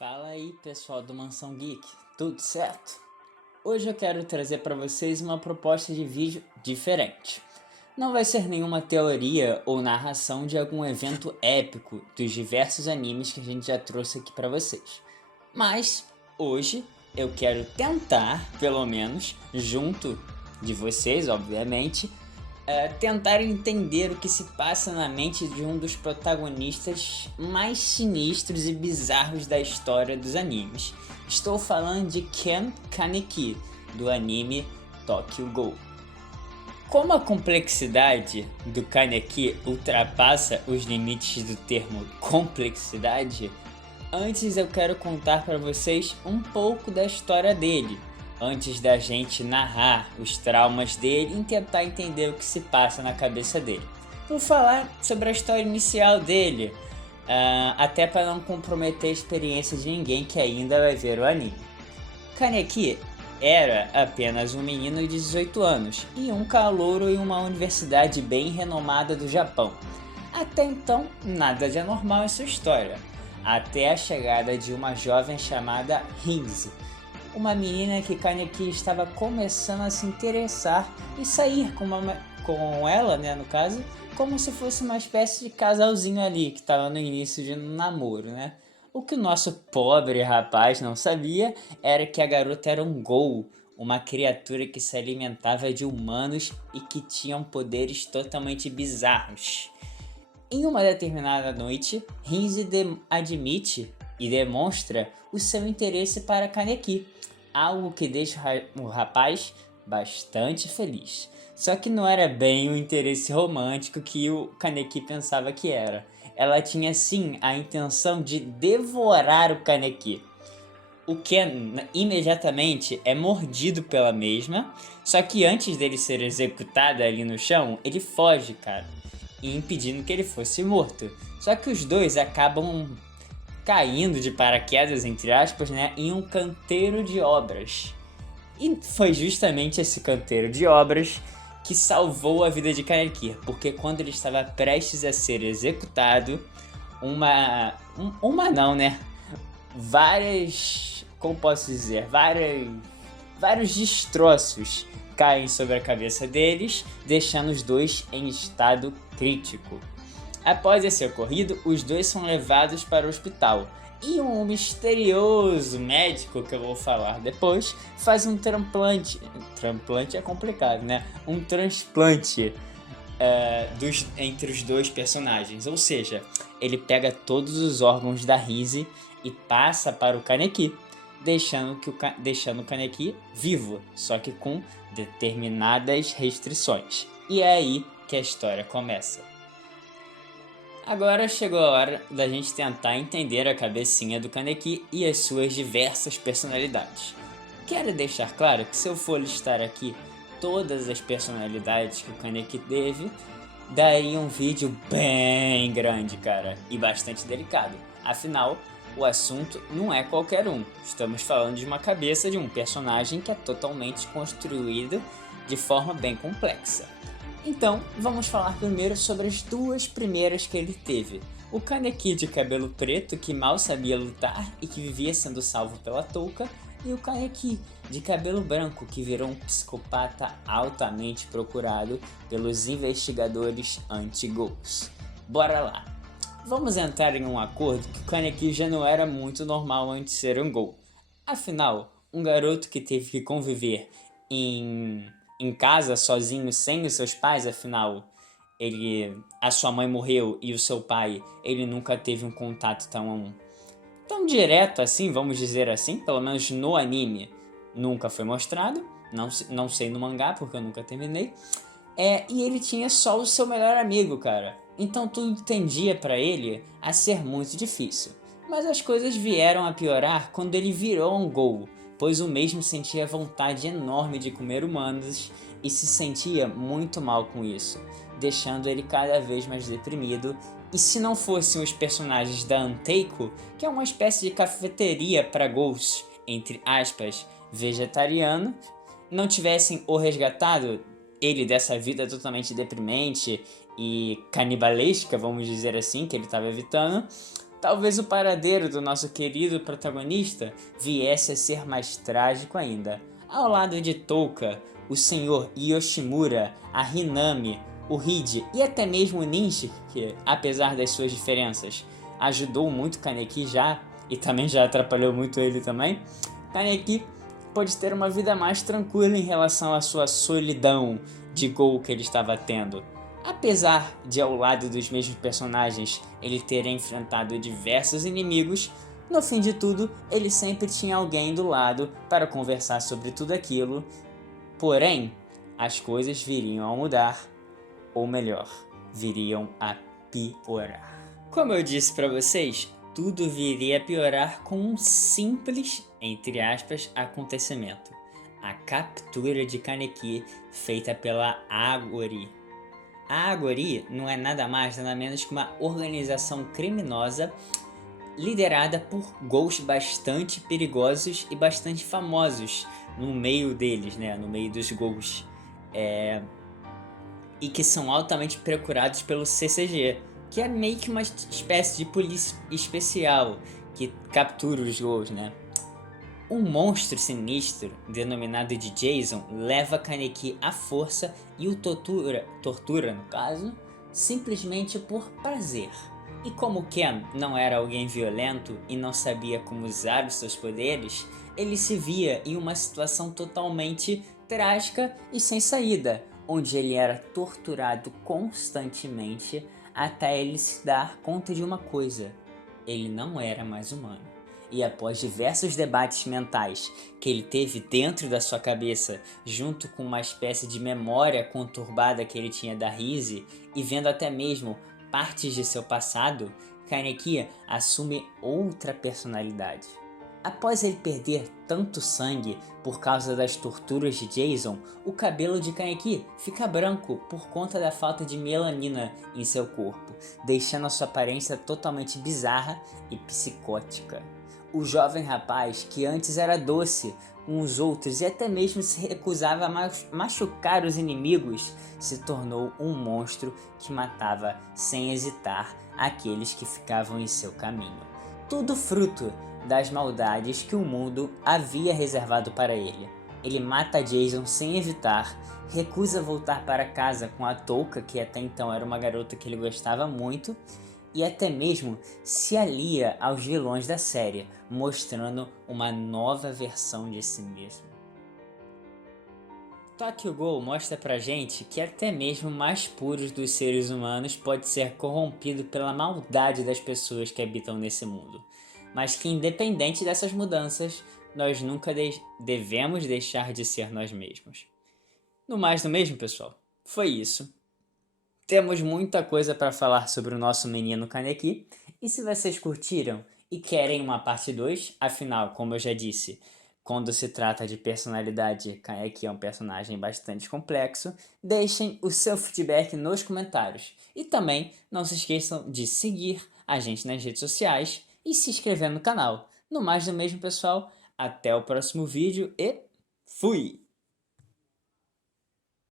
Fala aí, pessoal do Mansão Geek, tudo certo? Hoje eu quero trazer para vocês uma proposta de vídeo diferente. Não vai ser nenhuma teoria ou narração de algum evento épico dos diversos animes que a gente já trouxe aqui para vocês. Mas hoje eu quero tentar, pelo menos, junto de vocês, obviamente, tentar entender o que se passa na mente de um dos protagonistas mais sinistros e bizarros da história dos animes. Estou falando de Ken Kaneki, do anime Tokyo Ghoul. Como a complexidade do Kaneki ultrapassa os limites do termo complexidade, antes eu quero contar para vocês um pouco da história dele, antes da gente narrar os traumas dele e tentar entender o que se passa na cabeça dele. Vou falar sobre a história inicial dele, até para não comprometer a experiência de ninguém que ainda vai ver o anime. Kaneki era apenas um menino de 18 anos e um calouro em uma universidade bem renomada do Japão. Até então, nada de anormal em sua história, até a chegada de uma jovem chamada Rinze, uma menina que Kaneki estava começando a se interessar e sair com ela, né, no caso, como se fosse uma espécie de casalzinho ali, que estava no início de um namoro, né? O que o nosso pobre rapaz não sabia era que a garota era um Ghoul, uma criatura que se alimentava de humanos e que tinham poderes totalmente bizarros. Em uma determinada noite, Rinze admite e demonstra o seu interesse para Kaneki, algo que deixa o rapaz bastante feliz. Só que não era bem o interesse romântico que o Kaneki pensava que era. Ela tinha sim a intenção de devorar o Kaneki. O Ken imediatamente é mordido pela mesma, só que antes dele ser executado ali no chão, ele foge, cara, e impedindo que ele fosse morto. Só que os dois acabam caindo de paraquedas, entre aspas, né, em um canteiro de obras. E foi justamente esse canteiro de obras que salvou a vida de Kaneki, porque quando ele estava prestes a ser executado, como posso dizer, vários destroços caem sobre a cabeça deles, deixando os dois em estado crítico. Após esse ocorrido, os dois são levados para o hospital e um misterioso médico, que eu vou falar depois, faz um transplante. Transplante é complicado, né? Um transplante entre os dois personagens. Ou seja, ele pega todos os órgãos da Rinze e passa para o Kaneki, deixando o Kaneki vivo, só que com determinadas restrições. E é aí que a história começa. Agora chegou a hora da gente tentar entender a cabecinha do Kaneki e as suas diversas personalidades. Quero deixar claro que se eu for listar aqui todas as personalidades que o Kaneki teve, daria um vídeo bem grande, cara, e bastante delicado. Afinal, o assunto não é qualquer um. Estamos falando de uma cabeça de um personagem que é totalmente construído de forma bem complexa. Então, vamos falar primeiro sobre as duas primeiras que ele teve. O Kaneki de cabelo preto, que mal sabia lutar e que vivia sendo salvo pela touca, e o Kaneki de cabelo branco, que virou um psicopata altamente procurado pelos investigadores anti-Ghouls. Bora lá! Vamos entrar em um acordo que o Kaneki já não era muito normal antes de ser um Ghoul. Afinal, um garoto que teve que conviver em casa sozinho, sem os seus pais, afinal, a sua mãe morreu e o seu pai, ele nunca teve um contato tão direto assim, vamos dizer assim, pelo menos no anime nunca foi mostrado, não sei no mangá porque eu nunca terminei, e ele tinha só o seu melhor amigo, cara, então tudo tendia para ele a ser muito difícil. Mas as coisas vieram a piorar quando ele virou um Ghoul, pois o mesmo sentia vontade enorme de comer humanos e se sentia muito mal com isso, deixando ele cada vez mais deprimido. E se não fossem os personagens da Anteiko, que é uma espécie de cafeteria para Ghouls, entre aspas, vegetariano, não tivessem o resgatado ele dessa vida totalmente deprimente e canibalesca, vamos dizer assim, que ele estava evitando, talvez o paradeiro do nosso querido protagonista viesse a ser mais trágico ainda. Ao lado de Touka, o Sr. Yoshimura, a Hinami, o Hide e até mesmo o Ninji, que apesar das suas diferenças, ajudou muito Kaneki já, e também já atrapalhou muito ele também, Kaneki pode ter uma vida mais tranquila em relação à sua solidão de gol que ele estava tendo. Apesar de ao lado dos mesmos personagens ele ter enfrentado diversos inimigos, no fim de tudo ele sempre tinha alguém do lado para conversar sobre tudo aquilo, porém as coisas viriam a mudar, ou melhor, viriam a piorar. Como eu disse para vocês, tudo viria a piorar com um simples, entre aspas, acontecimento. A captura de Kaneki feita pela Agori. A Agori não é nada mais nada menos que uma organização criminosa liderada por ghouls bastante perigosos e bastante famosos no meio deles, né? No meio dos ghouls. E que são altamente procurados pelo CCG, que é meio que uma espécie de polícia especial que captura os ghouls, né? Um monstro sinistro, denominado de Jason, leva Kaneki à força e o tortura no caso, simplesmente por prazer. E como Ken não era alguém violento e não sabia como usar os seus poderes, ele se via em uma situação totalmente trágica e sem saída, onde ele era torturado constantemente até ele se dar conta de uma coisa: ele não era mais humano. E após diversos debates mentais que ele teve dentro da sua cabeça, junto com uma espécie de memória conturbada que ele tinha da Rise, e vendo até mesmo partes de seu passado, Kaneki assume outra personalidade. Após ele perder tanto sangue por causa das torturas de Jason, o cabelo de Kaneki fica branco por conta da falta de melanina em seu corpo, deixando a sua aparência totalmente bizarra e psicótica. O jovem rapaz, que antes era doce com os outros e até mesmo se recusava a machucar os inimigos, se tornou um monstro que matava sem hesitar aqueles que ficavam em seu caminho. Tudo fruto das maldades que o mundo havia reservado para ele. Ele mata Jason sem evitar, recusa voltar para casa com a Touka, que até então era uma garota que ele gostava muito, e até mesmo se alia aos vilões da série, mostrando uma nova versão de si mesmo. Tokyo Ghoul mostra pra gente que até mesmo o mais puro dos seres humanos pode ser corrompido pela maldade das pessoas que habitam nesse mundo, mas que independente dessas mudanças, nós nunca devemos deixar de ser nós mesmos. No mais do mesmo, pessoal, foi isso. Temos muita coisa para falar sobre o nosso menino Kaneki, e se vocês curtiram e querem uma parte 2, afinal, como eu já disse, quando se trata de personalidade, Kaneki é um personagem bastante complexo, deixem o seu feedback nos comentários. E também não se esqueçam de seguir a gente nas redes sociais e se inscrever no canal. No mais do mesmo, pessoal, até o próximo vídeo e fui!